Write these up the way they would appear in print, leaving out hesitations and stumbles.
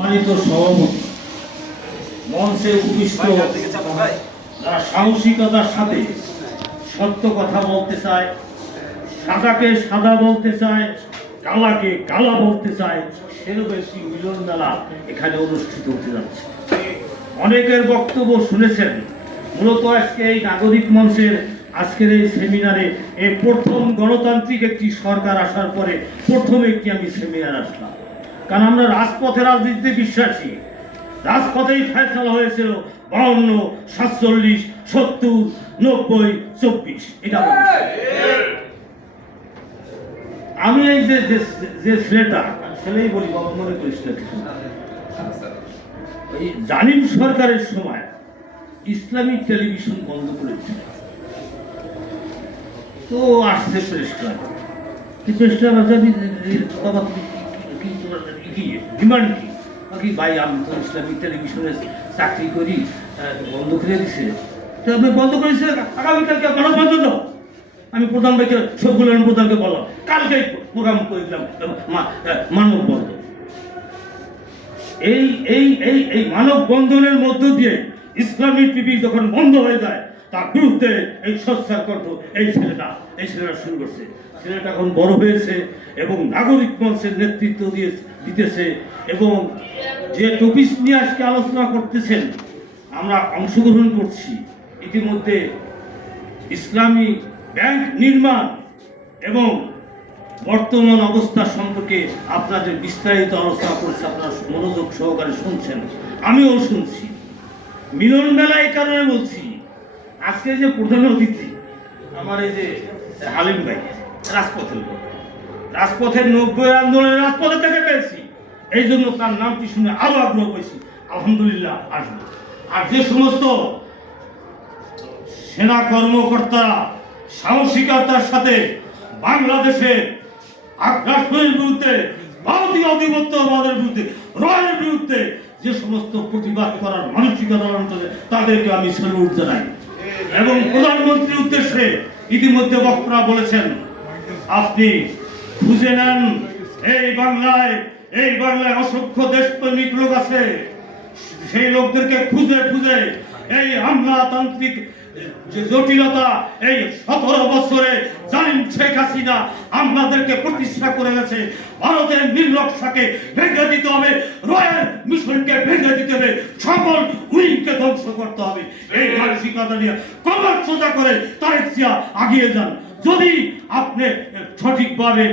সম্মানিত সভাপতি, মঞ্চে উপবিষ্ট যারা সাহসিকতার সাথে সত্য কথা বলতে চায়, সাদাকে সাদা বলতে চায়, কালাকে কালা বলতে চায়, সেরকম একটি মিলন মেলা এখানে অনুষ্ঠিত হতে যাচ্ছে। অনেকের বক্তব্য শুনেছেন। মূলত আজকে এই নাগরিক মঞ্চের আজকের এই সেমিনারে এই প্রথম গণতান্ত্রিক একটি সরকার আসার পরে প্রথম একটি আমি সেমিনার আসলাম। কারণ আমরা রাজপথে রাজনীতিতে বিশ্বাসী। রাজপথেই ফেসলা হয়েছিল 52, 47, 70, 90, 24। এটা আমি এই যে ছেলেটা ছেলেই বলি, বাবা মনে করিস না কিছু। এই জালিম সরকারের সময় ইসলামিক টেলিভিশন বন্ধ করেছে, তো আসছে প্রেস ক্লাব। প্রেস ক্লাব বাবা ডিমান্ড কি ভাই, আমি তো ইসলামিক টেলিভিশনে চাকরি করি, বন্ধ করে দিছে। তো আপনি বন্ধ করেছে, আগামীকালকে আপনারা বন্ধ দাও। আমি প্রধান ভাইকে সবগুলো প্রধানকে বললাম, কালকে প্রোগ্রাম করে দিলাম মানব বন্ধন। এই এই এই এই মানব বন্ধনের মধ্য দিয়ে ইসলামিক টিভি যখন বন্ধ হয়ে যায়, তার বিরুদ্ধে এই সোচ্চার কণ্ঠ এই ছেলেটা শুরু করছে। ছেলেটা এখন বড় হয়েছে এবং নাগরিক মঞ্চের নেতৃত্ব দিতেছে এবং যে টপিক নিয়ে আজকে আলোচনা করতেছেন আমরা অংশগ্রহণ করছি। ইতিমধ্যে ইসলামী ব্যাংক নির্মাণ এবং বর্তমান অবস্থা সম্পর্কে আপনাদের বিস্তারিত আলোচনা করছে, আপনারা মনোযোগ সহকারে শুনছেন, আমিও শুনছি। মিলন মেলা এই কারণে বলছি, আজকে যে প্রধান অতিথি আমার এই যে হালিম ভাই, রাজপথের 90 আন্দোলনের রাজপথে থেকে পেয়েছি, এই জন্য তার নামটি শুনে আরো আগ্রহ পেয়েছি। আলহামদুলিল্লাহ আসবো। আর যে সমস্ত সেনা কর্মকর্তারা সাহসিকতার সাথে বাংলাদেশের আগ্রাসনের বিরুদ্ধে, ভারতীয় আধিপত্যবাদের বিরুদ্ধে, রয়ের বিরুদ্ধে যে সমস্ত প্রতিবাদ করার মানসিকতা ধারণ করে, তাদেরকে আমি স্যালুট জানাই। এবং প্রধানমন্ত্রীর উদ্দেশ্যে ইতিমধ্যে বক্তারা বলেছেন, আপনি খুঁজে নেন এই বাংলায় অসংখ্য দেশপ্রেমিক লোক আছে, সেই লোকদেরকে খুঁজে খুঁজে এই আমলাতান্ত্রিক যে জটিলতা, এই 17 বছরে জালিম শেখ হাসিনা আমাদেরকে প্রতিষ্ঠা করে গেছে। ভারতের নির্লক্ষাকে ভেঙে দিতে হবে, রয়্যাল মিশনকে ভেঙে দিতে হবে, সকল উইংকে ধ্বংস করতে হবে। এই মানসিকতা নিয়ে কমর সোজা করে তারেক জিয়া আগিয়ে যান। যদি আপনি সঠিকভাবে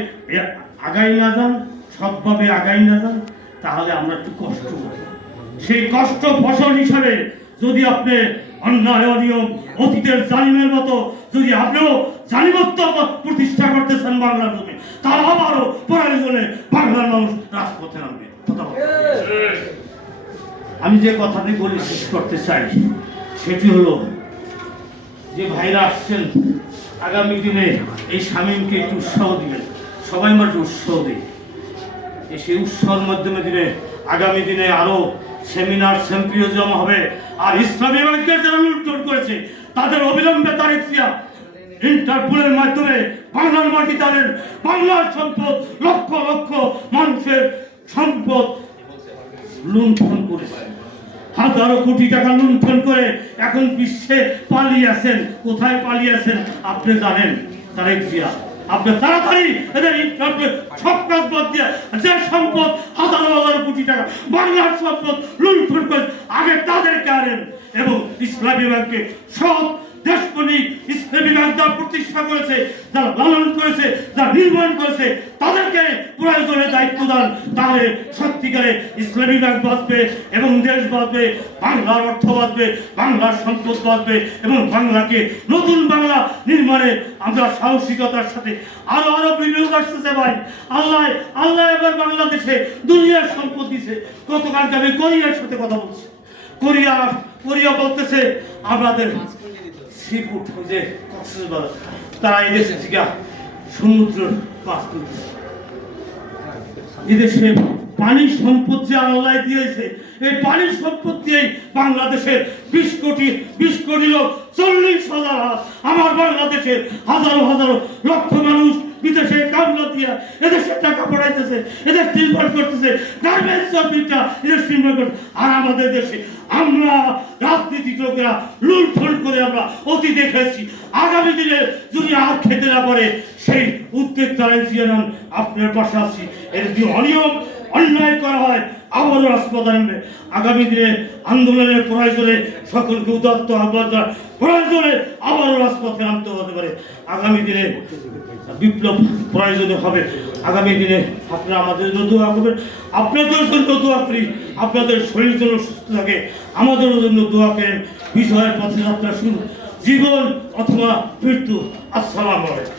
আগাই না যান, সবভাবে আগাই না যান, তাহলে আমরা একটু কষ্ট করব। সেই কষ্ট ফসল হিসাবে যদি আপনি অন্যায় অনিয়ম অতীতের জালিমের মতো যদি আপনিও জালিমত্ব প্রতিষ্ঠা করতেছেন বাংলার জমি, তারা আবারও প্রয়োজনে বাংলার মানুষ রাজপথে নামবে। আমি যে কথাটি বলি শেষ করতে চাই, সেটি হলো যে ভাইরা আসছেন, আগামী দিনে এই শামীমকে একটু উৎসাহ দিবেন, সবাই আমরা একটু উৎসাহ দিই। সেই উৎসাহের মাধ্যমে দিনে আগামী দিনে আরো সেমিনার সিম্পোজিয়াম হবে। আর ইসলামী ব্যাংকে যারা লুটতর করেছে তাদের অবিলম্বে তারেক জিয়া ইন্টারপোলের মাধ্যমে বাংলার মাটি তাদের বাংলার সম্পদ, লক্ষ লক্ষ মানুষের সম্পদ লুণ্ঠন করেছে, হাজারো কোটি টাকা লুণ্ঠন করে এখন বিশ্বে পালিয়ে আছেন। কোথায় পালিয়ে আছেন আপনি জানেন? তারেক জিয়া, আপনি তাড়াতাড়ি এদের সক্রাসবাদ দিয়ে যে সম্পদ হাজার হাজার কোটি টাকা বাংলার সম্পদ লুণ্ঠন করে আগে তাদেরকে আনেন এবং ইসলামী ব্যাংকে সব দেশপ্রেমিক ইসলামী ব্যাংক যারা প্রতিষ্ঠা করেছে, যারা লালন করেছে, যারা নির্মাণ করেছে, তাদেরকে প্রয়োজনে দায়িত্ব দান। তাহলে সত্যিকারে ইসলামী ব্যাংক বাঁচবে এবং দেশ বাঁচবে, বাংলার অর্থ বাঁচবে, বাংলার সম্পদ বাঁচবে এবং বাংলাকে নতুন বাংলা নির্মাণে আমরা সাহসিকতার সাথে আরো বিনিয়োগ আসতেছে। ভাই আল্লাহ এবার বাংলাদেশে দুনিয়ার সম্পদ দিছে। গতকালকে আমি কোরিয়ার সাথে কথা বলছি, কোরিয়া বলতেছে আমাদের সিফুড যে কক্সবাজার, তারা এই দেশে থেকে সমুদ্র মাছ তুলছে। এদেশে পানির সম্পদ যে আল্লাহ দিয়েছে, এই পানির সম্পদ দিয়েই বাংলাদেশের 20 কোটি লোক, 40,000 আমার বাংলাদেশের হাজারো হাজারো লক্ষ মানুষ বিদেশে কামলা দিয়া এদেশে টাকা পড়াইতেছে, এদেশ নির্ভর করতেছে, গার্মেন্টস শ্রমিকরা এদেশ নির্ভর করছে। আর আমাদের দেশে আমরা রাজনীতিক লোকেরা লুণ্ঠন করে আমরা অতি দেখেছি। আগামী দিনে যদি আর খেতে না পারে সেই উদ্যোগ চালাইছি জানান আপনার পাশে আছি। এর যদি অনিয়ম অন্যায় করা হয় আবারও রাজপথে নামবে। আগামী দিনে আন্দোলনের প্রয়োজনে সকলকে উদাত্ত আহ্বান করার প্রয়োজনে আবারও রাজপথে নামতে হতে পারে। আগামী দিনে বিপ্লব প্রয়োজনে হবে। আগামী দিনে আপনারা আমাদের জন্য দোয়া করবেন, আপনাদের জন্য দোয়া করি, আপনাদের শরীর যেন সুস্থ থাকে, আমাদের জন্য দোয়া করেন। বিষয়ের পথে যাত্রা শুরু, জীবন অথবা মৃত্যু। আসসালামু আলাইকুম।